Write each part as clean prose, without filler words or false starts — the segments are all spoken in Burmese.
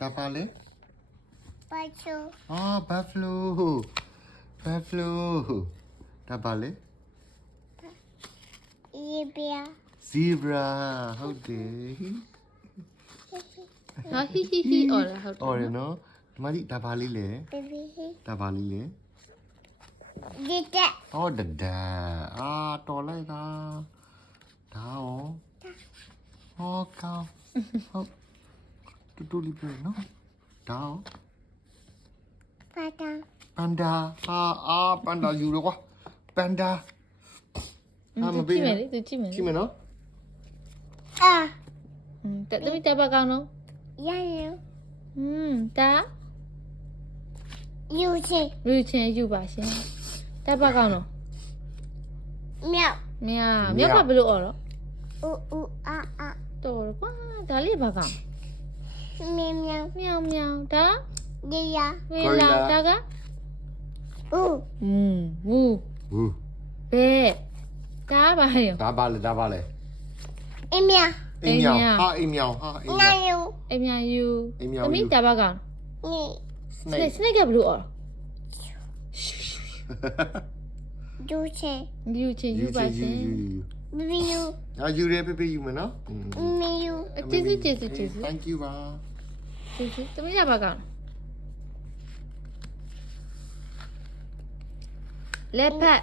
ဒါပါလေ ပါချို buffalo ဒါပါလေ ရေပြာ zebra ဟုတ်တယ် ဟာဟီဟီဟီအော်လားဟုတ် အော်ရနော်ဒီမကြီးဒါပါလေးလေ ဘီဘီ ဒါပါလေးလေ ဒီတက် အော်ဒဒါတော်လိုက်တာဒါရောဟောကောင်းဟုတ်တူလေးပဲနော်ဒါရော ပါတာ ပန်ဒါပန်ဒါယူတော့ကွာပန်ဒါ သူကြည့်မယ်လေသူကြည့်မယ် ကြည့်မယ်နော် အာ တက်တမိတက်ပါကောင်းနော် ရရ ဒါ ယူချင် လူချင်းယူပါရှင်တက်ပါကောင်းနော် မြောက် မြောက်ကဘလို့အော်တော့ ဦးအာ တော်ကွာဒါလေးပါကောင်း မြင်းမြောက် မြောင်ဒါ ဒီယာ ဝေလာဒါက ဦး ဝူ ဘူး ဘဲဒါပါရော ဒါပါလေ အမြာ အိမ်မြောင်အိမ်မြောင် နိုင်ယူ အိမ်မြန်ယူ အိမ်မြောင်ယူ တမိတက်ပါကောင်း နေ စနိတ်ကဘလို့အော် ယူချင် ယူချင်းယူပါရှင် ဘီဘီယူ ယူရဲပေးပေးယူမယ်နော် မီယူ ကျေးဇူး thank you ပါ ကျေးဇူးတမိတက်ပါကောင်းလက်ဖက်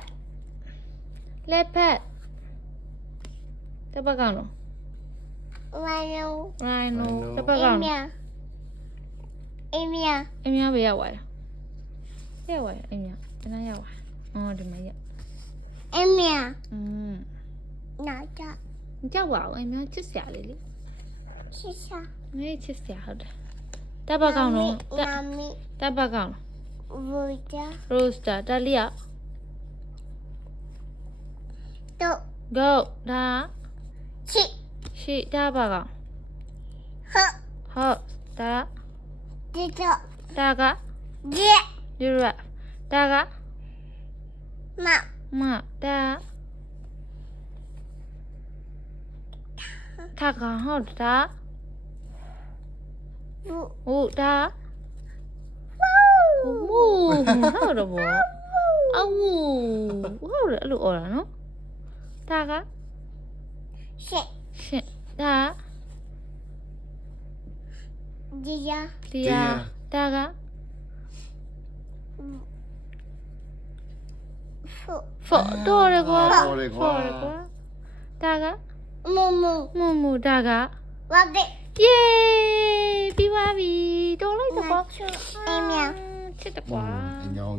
တက်ပါကောင်းနော် ဝိုင်ယူ ရိုင်းနိုတက်ပါ အ ကောင်း မြာ နော် အမြာ အိမ်များပဲရောက်သွားရရောက်သွားအိမ်များတန်းရောက်သွားအော်ဒီမှာရောက် အမြာ နာကြ ကြောက်ပါဦးအိမ်များချစ်စရာလေးလေ ရှိစာ ငါချစ်စရာဟုတ်တယ်တက်ပါကောင်းနော် နာမီ တက်ပါကောင်း ဝူကြ ရိုစတာတက်လျက် တော့ go ဒါ ချစ် ရှိတက်ပါကောင်း ဟတ် ဟုတ်ဒါ ဒီတော့ ဒါက ဒီ ယူရဒါက မ မဒါထာကဟုတ်ဒါ ဝူ ဟုတ်ဒါဝူဟုတ်တော့ဘောအဝူဟုတ်တယ်အဲ့လိုអော်တာနော်ဒါက ရှစ် ရှင်ဒါ ဒီယာ ဒီယာဒါက ဖူ ဖော်တော်ရကွာ တော်တယ်ကွာ ဒါက မူမူ ဒါက ဝတ်ဒီ ယေပြီးပါပြီတော်လိုက်တော့ အမြာ ချစ်တယ်ကွာ အိမ်မြောင်